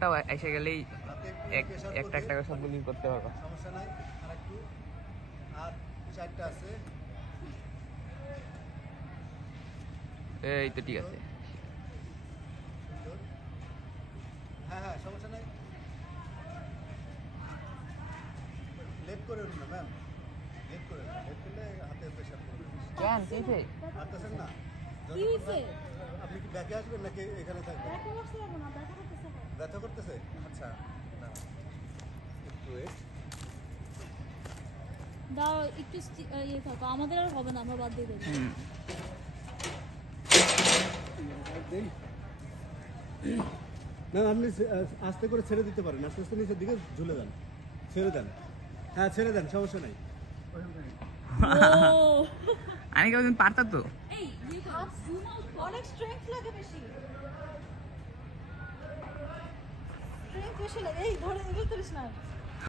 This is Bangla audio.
এসে গেলেই একটা একটা করে সবগুলি করতে পারবো। সমস্যা নাই। আরেকটু আর 4টা আছে। এই তো ঠিক আছে। হ্যাঁ হ্যাঁ, সমস্যা নাই। লেট করে উঠুন না ম্যাম, লেট করে উঠুন। লেট করলে হাতে প্রেশার পড়বে। কেন কিসে পারতেছেন না? কি হইছে? আপনি কি ব্যাকে আসবেন নাকি এখানে থাকবেন? ব্যাকে বসতে পারবো না, ব্যথা করতেছে। ব্যথা করতেছে? আচ্ছা, দাঁড়ান। একটু ওয়েট। দাও একটু ইয়ে থাকো, আমাদের আর হবে না, আমরা বাদ দিয়ে দেবো। না আপনি আস্তে করে ছেড়ে দিতে পারেন, আস্তে আস্তে নিচের দিকে ঝুলে দেন, ছেড়ে দেন। হ্যাঁ ছেড়ে দেন, সমস্যা নাই। আমি কেমন পারতা তো। এই হাত জুম আউট, অনেক স্ট্রেংথ লাগে বেশি। স্ট্রেংথ বেশি লাগে, এই ধরে এগুলো করিস না।